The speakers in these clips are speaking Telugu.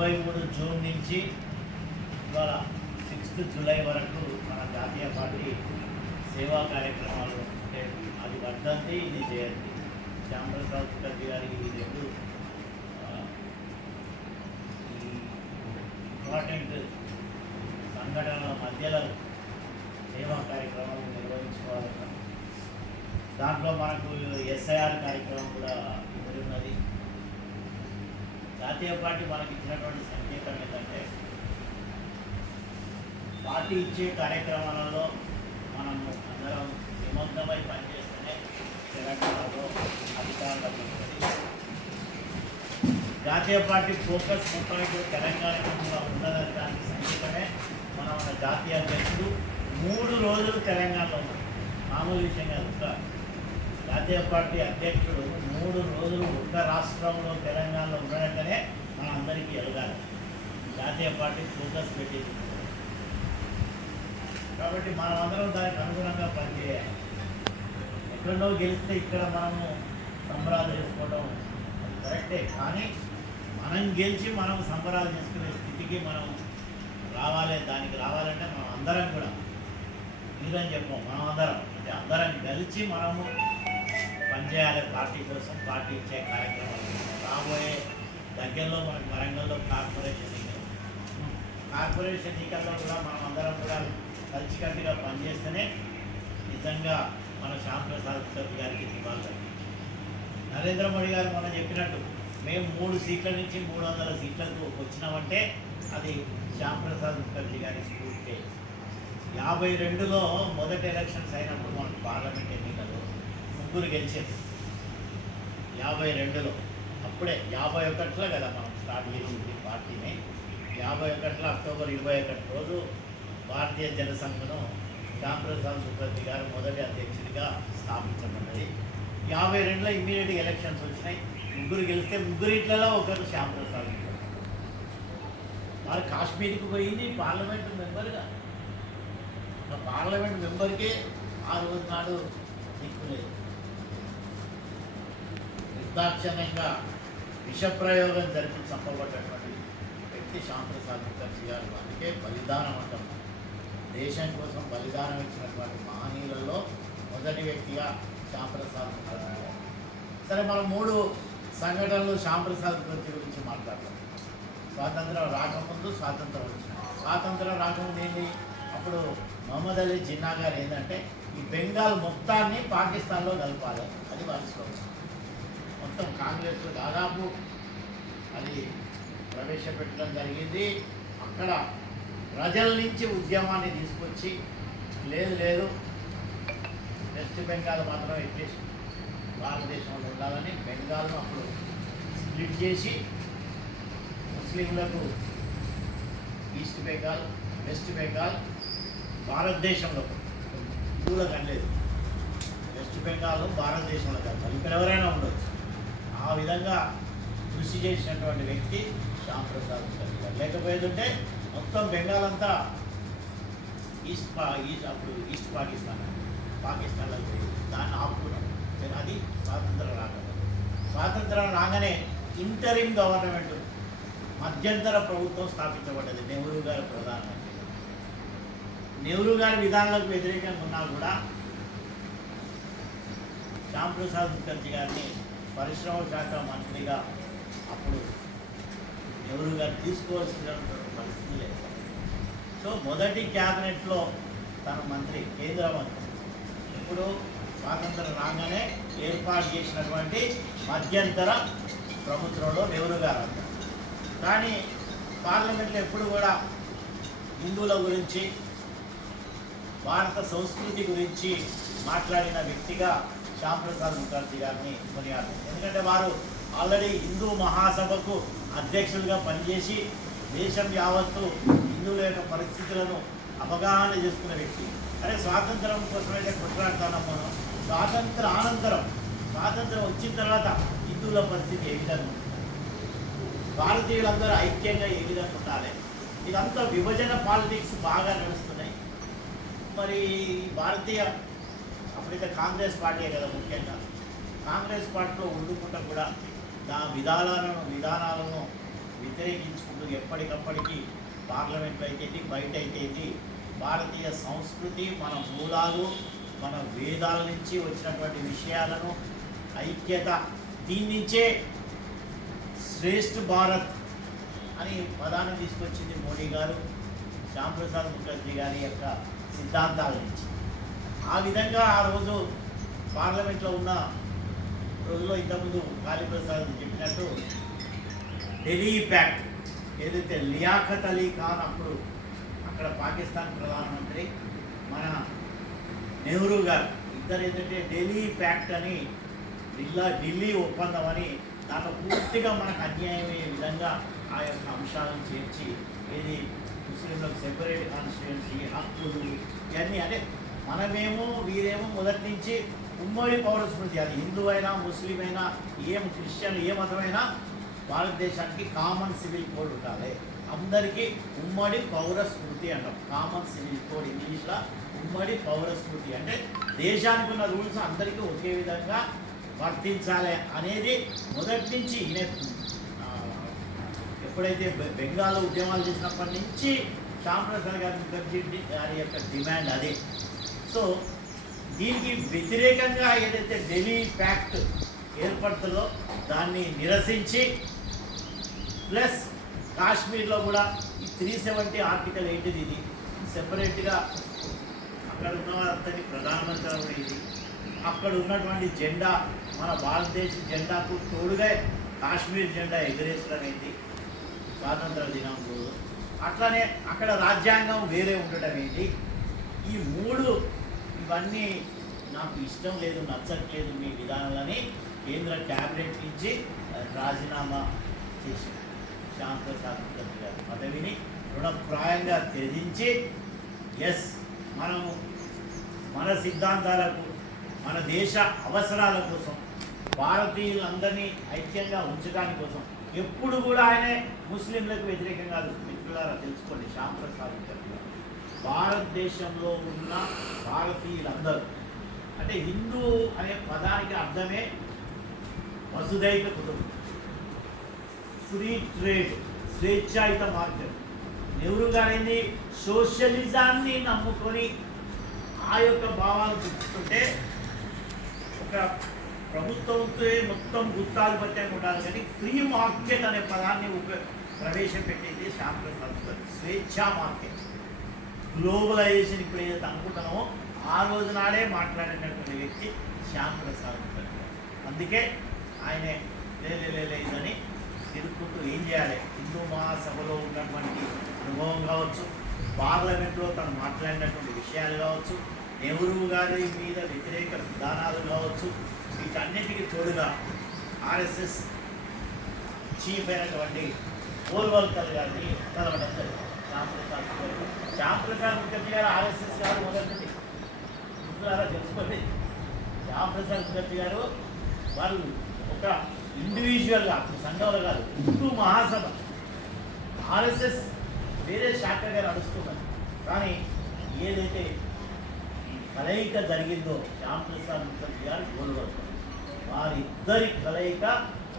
23 జూన్ నుంచి ఇవాళ 6 జూలై వరకు మన జాతీయ పార్టీ సేవా కార్యక్రమాలు అంటే అది వర్ధంతి, ఇది జయంతి. శ్యాంప్రసాద్ ముఖర్జీ గారికి ఈ రెండు ఇంపార్టెంట్ సంఘటనల మధ్యలో సేవా కార్యక్రమాలు నిర్వహించుకోవాలి. దాంట్లో మనకు ఎస్ఐఆర్ కార్యక్రమం కూడా ఉన్నది. జాతీయ పార్టీ మనకి ఇచ్చినటువంటి సంకేతం ఏంటంటే పార్టీ ఇచ్చే కార్యక్రమాలలో మనము అందరం నిమగ్నమై పనిచేస్తేనే తెలంగాణలో అధికారంలోకి వస్తుంది. జాతీయ పార్టీ ఫోకస్ మొత్తం ఇప్పుడు తెలంగాణ ఉన్నదని దానికి సంకేతమే మన జాతీయ అధ్యక్షుడు 3 రోజులు తెలంగాణలో ఉన్నారు. మామూలు విషయం కాదు. జాతీయ పార్టీ అధ్యక్షుడు 3 రోజులు ఒక్క రాష్ట్రంలో తెలంగాణలో ఉండడంటేనే మన అందరికీ ఎదగాలి. జాతీయ పార్టీ ఫోకస్ పెట్టేది కాబట్టి మనం అందరం దానికి అనుగుణంగా పనిచేయాలి. ఎక్కడో గెలిస్తే ఇక్కడ మనము సంబరాలు చేసుకోవడం కరెక్టే, కానీ మనం గెలిచి మనం సంబరాలు చేసుకునే స్థితికి మనం రావాలి. దానికి రావాలంటే మనం అందరం కూడా మీరని చెప్పాం, మనం అందరం అంటే అందరం కలిసి మనము పనిచేయాలి పార్టీ కోసం. పార్టీ ఇచ్చే కార్యక్రమాలు రాబోయే దగ్గరలో మనకు వరంగల్లో కార్పొరేషన్ ఎన్నికల్లో కూడా మనం అందరం కూడా కలిసికట్టుగా పనిచేస్తేనే నిజంగా మన శ్యాంప్రసాద్ ముఖర్జీ గారికి ఇవ్వాలి. నరేంద్ర మోడీ గారు మనం చెప్పినట్టు మేము 3 సీట్ల నుంచి 300 సీట్లకు వచ్చినామంటే అది శ్యాంప్రసాద్ ముఖర్జీ గారి స్ఫూర్తి. 52లో మొదటి ఎలక్షన్స్ అయినప్పుడు మనకు పార్లమెంట్ ఎన్నికలు 3 గెలిచేది. 52లో అప్పుడే 51లో కదా మనం స్టార్ట్ చేసింది పార్టీని. 51లో అక్టోబర్ 21 రోజు భారతీయ జనసంఘను శ్యాంప్రసాద్ ముఖర్జీ గారు మొదటి అధ్యక్షుడిగా స్థాపించబడ్డది. 52లో ఇమ్మీడియట్ ఎలక్షన్స్ వచ్చినాయి. 3 గెలిస్తే 3 ఒకరు శ్యాంప్రసాద్ ముఖర్జీ. వారు కాశ్మీర్కి పోయింది పార్లమెంటు మెంబర్గా. పార్లమెంట్ మెంబర్కే ఆ రోజు నాడు దిక్కులేదు. నిర్దాక్షిణ్యంగా విషప్రయోగం జరిపి చంపబడ్డటువంటి వ్యక్తి శ్యాంప్రసాద్ ముఖర్జీ గారు. అందుకే బలిదానం అంటాం. దేశం కోసం బలిదానం ఇచ్చినటువంటి మహనీయులలో మొదటి వ్యక్తిగా శ్యాంప్రసాద్ ముఖర్జీ గారు. సరే, మనం 3 సంఘటనలు శ్యాంప్రసాద్ ముఖర్జీ గురించి మాట్లాడతాం. స్వాతంత్రం రాకముందు, స్వాతంత్రం వచ్చిన. స్వాతంత్రం రాకముందు ఏంటి? అప్పుడు మహమ్మద్ అలీ జిన్నా గారు ఏంటంటే ఈ బెంగాల్ మొత్తాన్ని పాకిస్తాన్లో కలపాలి, అది వారి స్లోగన్. మొత్తం కాంగ్రెస్ దాదాపు అది ప్రవేశపెట్టడం జరిగింది. అక్కడ ప్రజల నుంచి ఉద్యమాన్ని తీసుకొచ్చి లేదు వెస్ట్ బెంగాల్ మాత్రం ఎట్టేసి భారతదేశంలో ఉండాలని బెంగాల్ను అప్పుడు స్ప్లిట్ చేసి ముస్లింలకు ఈస్ట్ బెంగాల్, వెస్ట్ బెంగాల్ భారతదేశంలో హిందువులకు అనలేదు. వెస్ట్ బెంగాల్ భారతదేశంలో కాదు, ఇక్కడ ఎవరైనా ఉండొచ్చు. ఆ విధంగా కృషి చేసినటువంటి వ్యక్తి శ్యాంప్రసాద్ ముఖర్జీ గారు. లేకపోయేదంటే మొత్తం బెంగాల్ అంతా అప్పుడు ఈస్ట్ పాకిస్తాన్లో దాన్ని ఆపుకున్నాం. అది స్వాతంత్రం రాగానే ఇంటరిమ్ గవర్నమెంట్ మధ్యంతర ప్రభుత్వం స్థాపించబడ్డది. నెహ్రూ గారు ప్రధానమంత్రి. నెహ్రూ గారి విధానాలకు వ్యతిరేకంగా ఉన్నా కూడా శ్యాంప్రసాద్ ముఖర్జీ గారిని పరిశ్రమ శాఖ మంత్రిగా అప్పుడు నెహ్రూ గారు తీసుకోవాల్సిన పరిస్థితి లేదు. సో మొదటి క్యాబినెట్లో తన మంత్రి, కేంద్ర మంత్రి. ఇప్పుడు స్వాతంత్రం రాగానే ఏర్పాటు చేసినటువంటి మధ్యంతర ప్రభుత్వంలో నెహ్రూ గారు అంటారు. కానీ పార్లమెంట్లో ఎప్పుడు కూడా హిందువుల గురించి, భారత సంస్కృతి గురించి మాట్లాడిన వ్యక్తిగా శ్యాంప్రసాద్ ముఖర్జీ గారిని కొనియాడారు. ఎందుకంటే వారు ఆల్రెడీ హిందూ మహాసభకు అధ్యక్షులుగా పనిచేసి దేశం యావత్తు హిందువుల యొక్క పరిస్థితులను అవగాహన చేసుకున్న వ్యక్తి. అదే స్వాతంత్రం కోసమైతే కొట్లాడుతున్నాం మనం. స్వాతంత్రం వచ్చిన తర్వాత హిందువుల పరిస్థితి ఏ విధంగా ఉంటుంది, భారతీయులందరూ ఐక్యంగా ఏ విధంగా ఉండాలి, ఇదంతా విభజన పాలిటిక్స్ బాగా నడుస్తున్నాయి. మరి భారతీయ అప్పుడైతే కాంగ్రెస్ పార్టీయే కదా ముఖ్యంగా, కాంగ్రెస్ పార్టీలో ఉండుకుంటా కూడా విధానాలను వ్యతిరేకించుకుంటూ ఎప్పటికప్పటికి పార్లమెంట్లో అయితే బయట అయితే భారతీయ సంస్కృతి, మన మూలాలు, మన వేదాల నుంచి వచ్చినటువంటి విషయాలను ఐక్యత, దీని నుంచే శ్రేష్ఠ భారత్ అని పదాన్ని తీసుకొచ్చింది మోడీ గారు శ్యామ్ ప్రసాద్ ముఖర్జీ గారి యొక్క సిద్ధాంతాల నుంచి. ఆ విధంగా ఆ రోజు పార్లమెంట్లో ఉన్న రోజులో ఇంతకుముందు కాళీప్రసాద్ చెప్పినట్టు ఢిల్లీ ప్యాక్ట్ ఏదైతే లియాఖత్ అలీ ఖాన్ అప్పుడు అక్కడ పాకిస్తాన్ ప్రధానమంత్రి, మన నెహ్రూ గారు ఇద్దరు ఏంటంటే ఢిల్లీ ప్యాక్ట్ అని ఢిల్లీ ఒప్పందం అని దాంట్లో పూర్తిగా మనకు అన్యాయమయ్యే విధంగా ఆ యొక్క అంశాలను చేర్చి ఏది ముస్లింలకు సెపరేట్ కాన్స్టిట్యుయెన్సీ హక్కులు ఇవన్నీ అంటే మనమేమో వీరేమో మొదటి నుంచి ఉమ్మడి పౌర స్మృతి, అది హిందూ అయినా ముస్లిం అయినా క్రిస్టియన్ ఏ మతమైనా భారతదేశానికి కామన్ సివిల్ కోడ్ ఉండాలి. అందరికీ ఉమ్మడి పౌర స్మృతి అంటాం. కామన్ సివిల్ కోడ్ ఇంగ్లీష్లో ఉమ్మడి పౌర స్మృతి అంటే దేశానికి ఉన్న రూల్స్ అందరికీ ఒకే విధంగా వర్తించాలి అనేది మొదటి నుంచి ఎప్పుడైతే బెంగాల్ ఉద్యమాలు చేసినప్పటి నుంచి శ్యామ్ ప్రసాద్ గారి యొక్క డిమాండ్ అదే. సో దీనికి వ్యతిరేకంగా ఏదైతే ఢిల్లీ ప్యాక్ట్ ఏర్పడుతుందో దాన్ని నిరసించి ప్లస్ కాశ్మీర్లో కూడా ఈ 370 ఆర్టికల్ ఏంటిది, ఇది సెపరేట్గా అక్కడ ఉన్న వారంతటి ప్రధానమంత్రి ఇది, అక్కడ ఉన్నటువంటి జెండా మన భారతదేశ జెండాకు తోడుగా కాశ్మీర్ జెండా ఎగరేసడం ఏంటి స్వాతంత్ర దినం రోజు, అట్లనే అక్కడ రాజ్యాంగం వేరే ఉండటం ఏంటి, ఈ మూడు ఇవన్నీ నాకు ఇష్టం లేదు, నచ్చట్లేదు మీ విధానాలని కేంద్ర క్యాబినెట్ నుంచి రాజీనామా చేసి శ్యామ్ ప్రసాద్ ముఖర్జీ గారి పదవిని రుణప్రాయంగా త్యజించి ఎస్ మనము మన సిద్ధాంతాలకు మన దేశ అవసరాల కోసం భారతీయులందరినీ ఐక్యంగా ఉంచడానికి కోసం ఎప్పుడు కూడా ఆయనే ముస్లింలకు వ్యతిరేకంగా మిత్రులారా తెలుసుకోండి. శ్యామ్ ప్రసాద్ ముఖర్జీ గారు భారతదేశంలో ఉన్న భారతీయులందరూ అంటే హిందూ అనే పదానికి అర్థమే వసుదైక కుటుంబం, ఫ్రీ ట్రేడ్, స్వేచ్ఛాయుత మార్కెట్. నెహ్రూ గారిని సోషలిజాన్ని నమ్ముకొని ఆ యొక్క భావాలు చూస్తుంటే ఒక ప్రభుత్వంతో మొత్తం గుత్తాధిపత్యంగా ఉండాలి కానీ ఫ్రీ మార్కెట్ అనే పదాన్ని ప్రవేశపెట్టేది శ్యామ్ ప్రసాద్ ముఖర్జీ. స్వేచ్ఛా మార్కెట్, గ్లోబలైజేషన్ ఇప్పుడు ఏదైతే అనుకుంటున్నామో ఆ రోజు నాడే మాట్లాడినటువంటి వ్యక్తి శ్యామ్ ప్రసాద్ ముఖర్జీ. అందుకే ఆయనే ఇదని తిరుగుకుంటూ ఏం చేయాలి, హిందూ మహాసభలో ఉన్నటువంటి అనుభవం కావచ్చు, పార్లమెంట్లో తను మాట్లాడినటువంటి విషయాలు కావచ్చు, నెహ్రూ గారి మీద వ్యతిరేక విధానాలు కావచ్చు, వీటన్నిటికీ తోడుగా ఆర్ఎస్ఎస్ చీఫ్ అయినటువంటి గోల్వల్కర్ గారిని కలవడం జరిగింది. శ్యామ్ ప్రసాద్ ముఖర్జీ గారు ఆర్ఎస్ఎస్ గారు మొదటి మిత్రులారా తెలుసుకోండి. శ్యామ్ ప్రసాద్ ముఖర్జీ గారు వాళ్ళు ఒక ఇండివిజువల్గా సంఘంలో కాదు, హిందూ మహాసభ ఆర్ఎస్ఎస్ వేరే శాఖగా నడుస్తున్నారు. కానీ ఏదైతే కలయిక జరిగిందో శ్యామ్ ప్రసాద్ ముఖర్జీ గారు గోల్వల్కర్, వారిద్దరి కలయిక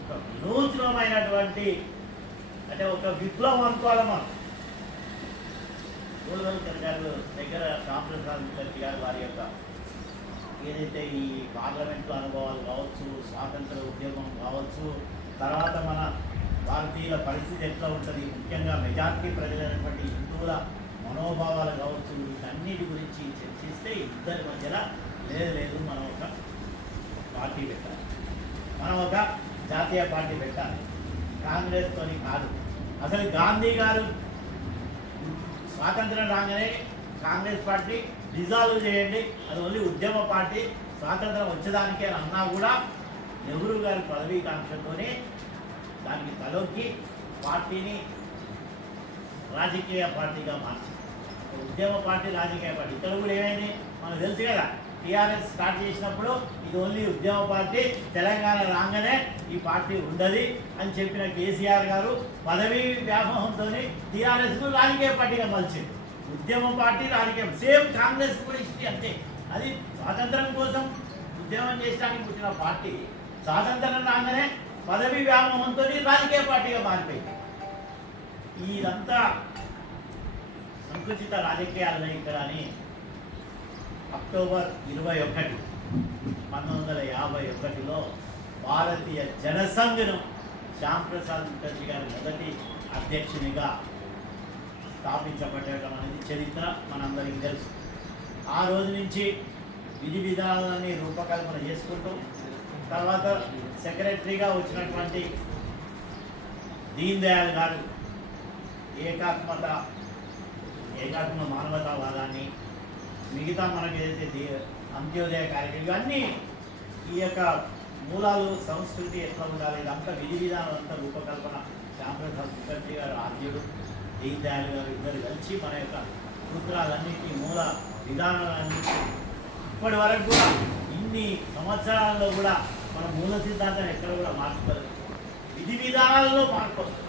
ఒక వినూత్నమైనటువంటి అంటే ఒక విప్లవం అనుకోవాలి మనం. గోల్వల్కర్ గారు దగ్గర శ్యామ్ ప్రసాద్ ముఖర్జీ గారు వారి యొక్క ఏదైతే ఈ పార్లమెంటు అనుభవాలు కావచ్చు, స్వాతంత్ర ఉద్యమం కావచ్చు, తర్వాత మన భారతీయుల పరిస్థితి ఎట్లా ఉంటుంది, ముఖ్యంగా మెజార్టీ ప్రజలైనటువంటి హిందువుల మనోభావాలు కావచ్చు, వీటన్నిటి గురించి చర్చిస్తే ఇద్దరి మధ్యలో లేదు మనం ఒక పార్టీ పెట్టాలి, మనం ఒక జాతీయ పార్టీ పెట్టాలి, కాంగ్రెస్తోని కాదు. అసలు గాంధీ గారు స్వాతంత్రం రాగానే కాంగ్రెస్ పార్టీ డిజాల్వ్ చేయండి, అది ఓన్లీ ఉద్యమ పార్టీ, స్వాతంత్రం వచ్చేదానికి అని అన్నా కూడా నెహ్రూ గారి పదవీకాంక్షతోనే దానికి తలొక్కి పార్టీని రాజకీయ పార్టీగా మార్చింది. ఉద్యమ పార్టీ రాజకీయ పార్టీ ఇక్కడ కూడా ఏమైంది మనకు తెలుసు కదా. టీఆర్ఎస్ స్టార్ట్ చేసినప్పుడు ఇది ఓన్లీ ఉద్యమ పార్టీ, తెలంగాణ రాగానే ఈ పార్టీ ఉండదు అని చెప్పిన కేసీఆర్ గారు పదవీ వ్యామోహంతో టీఆర్ఎస్ను రాజకీయ పార్టీగా మలిచింది. ఉద్యమ పార్టీ రాజకీయం సేమ్ కాంగ్రెస్ కూడా ఇస్తుంది అంతే. అది స్వాతంత్రం కోసం ఉద్యమం చేయడానికి పుట్టిన పార్టీ స్వాతంత్రం రాగానే పదవీ వ్యామోహంతో రాజకీయ పార్టీగా మారిపోయింది. ఇదంతా సంకుచిత రాజకీయాలు ఇక్కడ అని అక్టోబర్ 21, 1951లో భారతీయ జనసంఘ్ను శ్యామ్ ప్రసాద్ ముఖర్జీ గారి మొదటి అధ్యక్షునిగా స్థాపించబడటం అనేది చరిత్ర మనందరికీ తెలుసు. ఆ రోజు నుంచి విధి విధానాలని రూపకల్పన చేసుకుంటూ తర్వాత సెక్రటరీగా వచ్చినటువంటి దీన్ దయాళ్ గారు ఏకాత్మ మానవతావాదాన్ని, మిగతా మనకి ఏదైతే అంత్యోదయ కార్యక్రమం ఇవన్నీ ఈ యొక్క మూలాలు సంస్కృతి ఎట్లా ఉండాలి ఇదంతా విధి విధానం అంతా రూపకల్పన శ్యామ్ ప్రసాద్ ముఖర్జీ గారు ఆద్యుడు, దీన్ దయాళ్ గారు ఇద్దరు కలిసి మన యొక్క సూత్రాలన్నింటినీ మూల విధానాలన్నింటినీ ఇప్పటి వరకు కూడా ఇన్ని సంవత్సరాల్లో కూడా మన మూల సిద్ధాంతం ఎక్కడ కూడా మార్చుకోలేదు. విధి విధానాల్లో మార్పు వస్తుంది.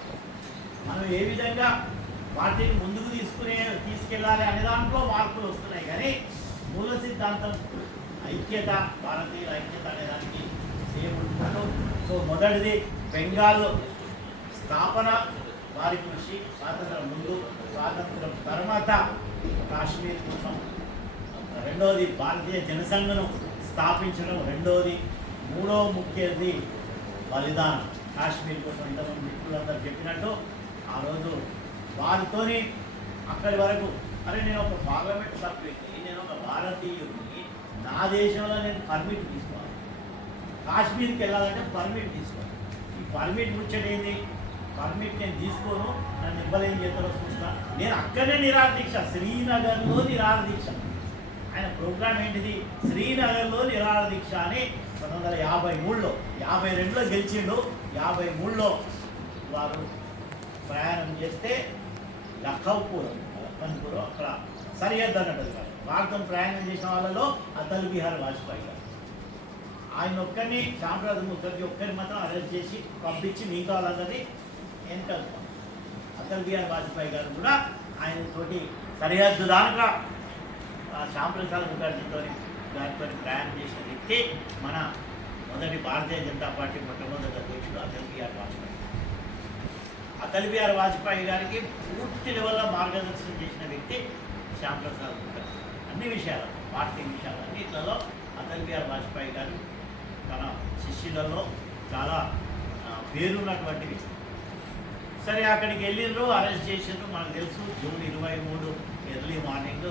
మనం ఏ విధంగా వాటిని ముందుకు తీసుకెళ్ళాలి అనే దాంట్లో మార్పులు వస్తున్నాయి, కానీ మూల సిద్ధాంతం ఐక్యత, భారతీయుల ఐక్యత అనే దానికి సేమ్ ఉంటున్నాడు. సో మొదటిది బెంగాల్ స్థాపన, వారి కృషి స్వాతంత్రం ముందు, స్వాతంత్రం తర్వాత కాశ్మీర్ కోసం, రెండవది భారతీయ జనసంఘను స్థాపించడం, రెండవది, మూడవ ముఖ్యది బలిదానం కాశ్మీర్ కోసం. ఇంతమంది మిత్రులందరూ చెప్పినట్టు ఆ రోజు వారితోని అక్కడి వరకు నేను ఒక పార్లమెంట్ సభ్యుడిని, నేను ఒక భారతీయుడిని, నా దేశంలో నేను పర్మిట్ తీసుకోవాలి, కాశ్మీర్కి వెళ్ళాలంటే పర్మిట్ తీసుకోవాలి. ఈ పర్మిట్ ముచ్చటేంది? పర్మిట్ నేను తీసుకోను, నన్ను ఇవ్వలేని చేస్తారో చూస్తా. నేను అక్కడే నిరాదీక్ష, శ్రీనగర్లో నిరాదీక్ష. ఆయన ప్రోగ్రాం ఏంటిది? శ్రీనగర్లో నిరాదీక్ష అని 1953లో, 52లో గెలిచిండు. 53లో వారు ప్రయాణం చేస్తే లఖన్పూర్ అక్కడ సరిహద్దు అన్నట్టు భారతం ప్రయాణం చేసిన వాళ్ళలో అటల్ బిహారీ వాజ్పేయి గారు. ఆయన ఒక్కరిని శ్యామ్ ప్రసాద్ ముఖర్జీ ఒక్కరిని మాత్రం అరెస్ట్ చేసి పంపించి మిగతా వాళ్ళందరినీ ఎన్నుకుంటాం. అటల్ బిహారీ వాజ్పేయి గారు కూడా ఆయనతోటి సరిహద్దు దాకా శ్యామ్ ప్రసాద్ ముఖర్జీతో గారితో ప్రయాణం చేసిన వ్యక్తి మన మొదటి భారతీయ జనతా పార్టీ మొట్టమొదటి అధ్యక్షుడు అటల్ బిహారీ వాజ్పేయి. అటల్ బిహారీ వాజ్పేయి గారికి పూర్తి లెవెల్లో మార్గదర్శనం చేసిన వ్యక్తి శ్యామ్ ప్రసాద్ ముఖర్జీ. అన్ని విషయాలు, పార్టీ విషయాలు అన్నిట్లలో అటల్ బిహారీ వాజ్పేయి గారు తన శిష్యులలో చాలా పేరున్నటువంటి వ్యక్తి. సరే, అక్కడికి వెళ్ళిండ్రు, అరెస్ట్ చేసిండ్రు. మనకు తెలుసు జూన్ 23 ఎర్లీ మార్నింగ్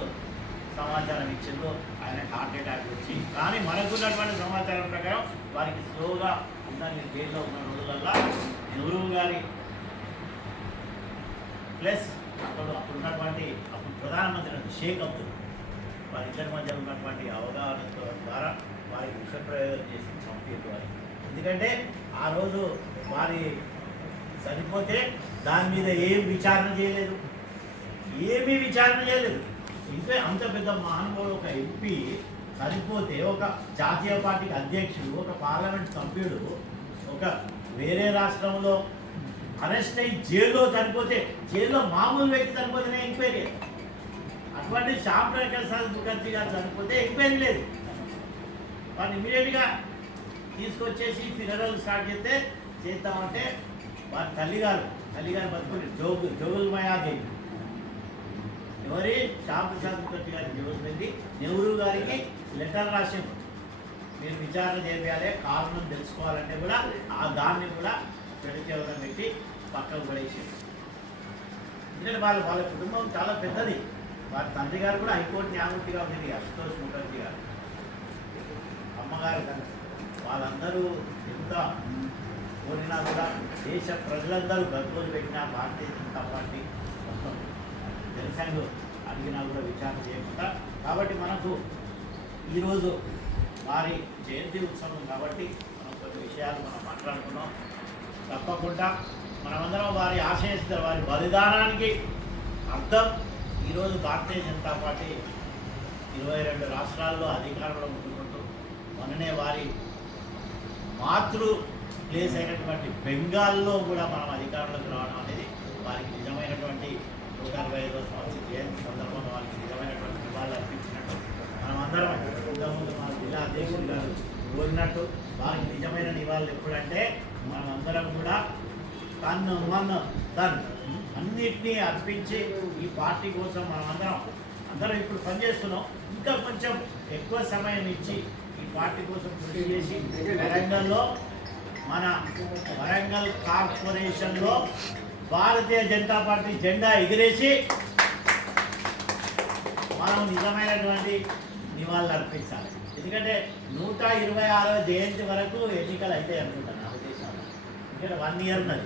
సమాచారం ఇచ్చిండ్రు ఆయనకు హార్ట్ అటాక్ వచ్చి. కానీ మనకున్నటువంటి సమాచారం ప్రకారం వారికి స్లోగా ఉందని జైల్లో ఉన్న రోజులల్లో నెహ్రూ గారి ప్లస్ అప్పుడున్నటువంటి ప్రధానమంత్రి షేక్ అబ్దుల్ వారిద్దరి మధ్య ఉన్నటువంటి అవగాహన ద్వారా వారికి విషప్రయోగం చేసి చంపేది వారి. ఎందుకంటే ఆ రోజు వారి చనిపోతే దాని మీద ఏం విచారణ చేయలేదు, ఏమీ విచారణ చేయలేదు. ఇంకా అంత పెద్ద మహానుభావుడు ఒక ఎంపీ చనిపోతే, ఒక జాతీయ పార్టీకి అధ్యక్షుడు, ఒక పార్లమెంట్ సభ్యుడు ఒక వేరే రాష్ట్రంలో అరెస్ట్ అయ్యి జైల్లో చనిపోతే, జైల్లో మామూలు వ్యక్తి చనిపోతేనే ఎంక్వైరీ. అటువంటి శ్యామ్ ప్రసాద్ ముఖర్జీ గారు చనిపోతే ఎంక్వైరీ లేదు. వారిని ఇమీడియట్గా తీసుకొచ్చేసి ఫినరల్ స్టార్ట్ చేద్దామంటే వారి తల్లిగారు బతుకుని జోగుల్ మయాదేవి, ఎవరి శ్యామ్ ప్రసాద్ ముఖర్జీ గారి జోగులది నెహ్రూ గారికి లెటర్ రాసింది, మీరు విచారణ చేయాలి, కారణం తెలుసుకోవాలంటే కూడా దాన్ని కూడా పెడిచేవడం పెట్టి పక్కకు పడేసారు. ఎందుకంటే వాళ్ళ కుటుంబం చాలా పెద్దది. వారి తండ్రి గారు కూడా హైకోర్టు న్యాయమూర్తిగా ఉండేది, అశుతోష్ ముఖర్జీ గారు. అమ్మగారు వాళ్ళందరూ ఎంత కోరినా కూడా దేశ ప్రజలందరూ గర్భోలు పెట్టినా భారతీయ జనతా పార్టీ మొత్తం జనసంఘ్ అడిగినా కూడా విచారణ చేయకుండా. కాబట్టి మనకు ఈరోజు వారి జయంతి ఉత్సవం కాబట్టి మనం కొన్ని విషయాలు మనం మాట్లాడుకున్నాం. తప్పకుండా మనమందరం వారి ఆశయిస్తారు, వారి బలిదానానికి అర్థం ఈరోజు భారతీయ జనతా పార్టీ 22 రాష్ట్రాల్లో అధికారంలో ఉంటుకుంటూ మొన్ననే వారి మాతృ ప్లేస్ అయినటువంటి బెంగాల్లో కూడా మనం అధికారంలోకి రావడం అనేది వారికి నిజమైనటువంటి 165వ సంవత్సరం జయంతి సందర్భంగా వారికి నిజమైనటువంటి నివాళులు అర్పించినట్టు. మనమందరం ఇంతకుముందు మన జిల్లా అధ్యక్షులు గారు కోరినట్టు వారికి నిజమైన నివాళులు ఎప్పుడంటే మనమందరం కూడా తను మన తను అన్నిటినీ అర్పించి ఈ పార్టీ కోసం అందరం ఇప్పుడు పనిచేస్తున్నాం. ఇంకా కొంచెం ఎక్కువ సమయం ఇచ్చి ఈ పార్టీ కోసం కృషి చేసి వరంగల్లో మన వరంగల్ కార్పొరేషన్లో భారతీయ జనతా పార్టీ జెండా ఎగిరేసి మనం నిజమైనటువంటి నివాళులు అర్పించాలి. ఎందుకంటే 126వ జయంతి వరకు ఎన్నికలు అయితే అనుకుంటాను నా ఉద్దేశంలో. ఎందుకంటే 1 ఇయర్ ఉన్నది.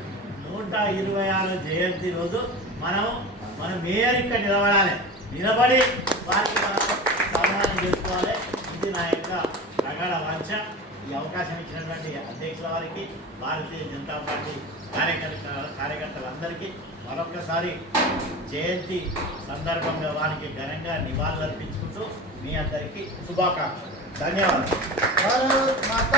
126వ జయంతి రోజు మన మేయర్ ఇక్కడ నిలబడి వారికి మనం సన్మానం చేసుకోవాలి. ఇది నా యొక్క ప్రగాఢ వాంఛ. ఈ అవకాశం ఇచ్చినటువంటి అధ్యక్షుల వారికి, భారతీయ జనతా పార్టీ కార్యకర్తలందరికీ మరొకసారి జయంతి సందర్భంగా వారికి ఘనంగా నివాళులర్పించుకుంటూ మీ అందరికీ శుభాకాంక్షలు. ధన్యవాదాలు.